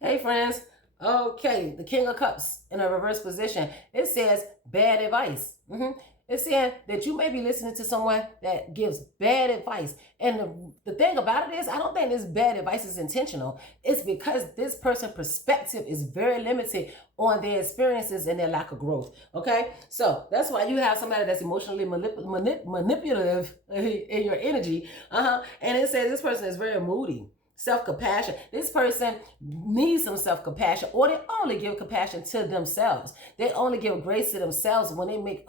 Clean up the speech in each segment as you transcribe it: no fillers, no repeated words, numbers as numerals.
Hey, friends. Okay, the King of Cups in a reverse position. It says bad advice. It's saying that you may be listening to someone that gives bad advice. And the thing about it is, I don't think this bad advice is intentional. It's because this person's perspective is very limited on their experiences and their lack of growth. Okay, so that's why you have somebody that's emotionally manipulative in your energy. And it says this person is very moody. Self-compassion. This person needs some self-compassion, or they only give compassion to themselves. They only give grace to themselves when they make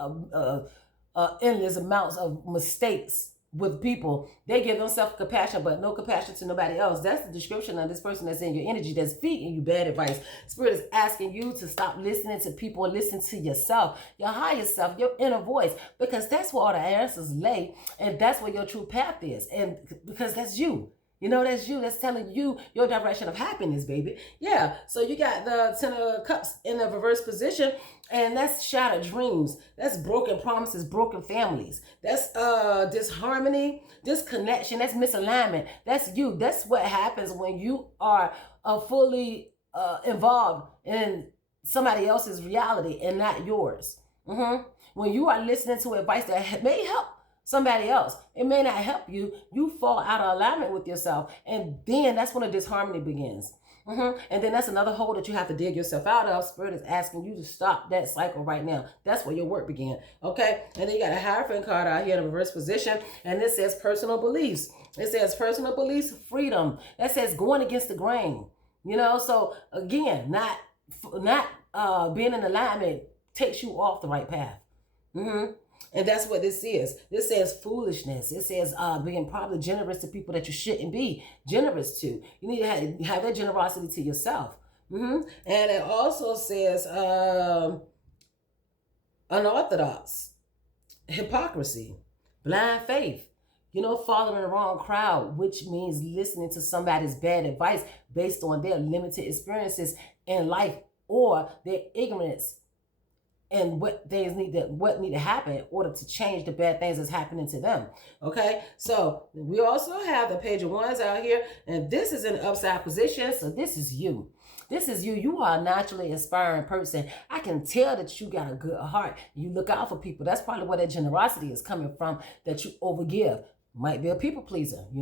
endless amounts of mistakes with people. They give them self-compassion, but no compassion to nobody else. That's the description of this person that's in your energy, that's feeding you bad advice. Spirit is asking you to stop listening to people and listen to yourself, your higher self, your inner voice, because that's where all the answers lay, and that's where your true path is, and because that's you. You know, that's you. That's telling you your direction of happiness, baby. Yeah. So you got the Ten of Cups in a reverse position, and that's shattered dreams. That's broken promises, broken families. That's disharmony, disconnection. That's misalignment. That's you. That's what happens when you are fully involved in somebody else's reality and not yours. When you are listening to advice that may help somebody else, it may not help you. You fall out of alignment with yourself, and then that's when a disharmony begins. And then that's another hole that you have to dig yourself out of. Spirit is asking you to stop that cycle right now. That's where your work began. Okay, and then you got a Hierophant card out here in a reverse position, and this says personal beliefs. It says personal beliefs, freedom. That says going against the grain. You know, so again, not being in alignment takes you off the right path. And that's what this is. This says foolishness. It says being probably generous to people that you shouldn't be generous to. You need to have that generosity to yourself. And it also says unorthodox, hypocrisy, blind faith. You know, following the wrong crowd, which means listening to somebody's bad advice based on their limited experiences in life or their ignorance and what need to happen in order to change the bad things that's happening to them. Okay, so we also have the Page of Wands out here, and this is an upside position. So this is you. This is you. You are a naturally inspiring person. I can tell that you got a good heart. You look out for people. That's probably where that generosity is coming from, that you overgive. Might be a people pleaser. You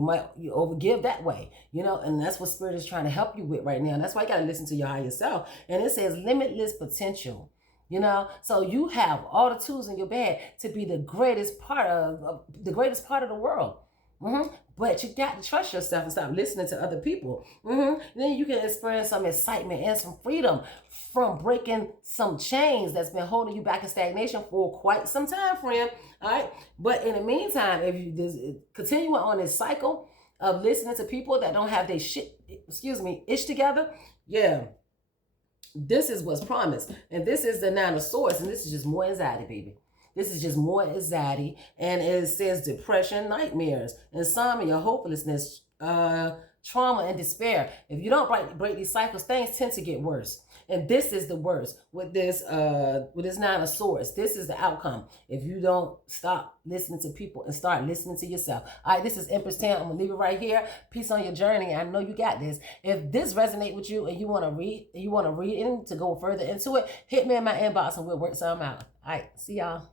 overgive that way, you know, and that's what Spirit is trying to help you with right now. And that's why you got to listen to your higher self. And it says limitless potential. You know, so you have all the tools in your bag to be the greatest part of the world. But you got to trust yourself and stop listening to other people. Then you can experience some excitement and some freedom from breaking some chains that's been holding you back in stagnation for quite some time, friend. All right. But in the meantime, if you just continue on this cycle of listening to people that don't have their ish together, yeah, this is what's promised. And this is the Nine of Swords, and this is just more anxiety, baby. This is just more anxiety, and it says depression, nightmares, insomnia, hopelessness, trauma, and despair. If you don't break these cycles, things tend to get worse. And this is the worst with this Nine of Swords. This is the outcome if you don't stop listening to people and start listening to yourself. All right, this is Empress Tam. I'm gonna leave it right here. Peace on your journey. I know you got this. If this resonates with you and you want to read, to go further into it, hit me in my inbox and we'll work something out. All right, see y'all.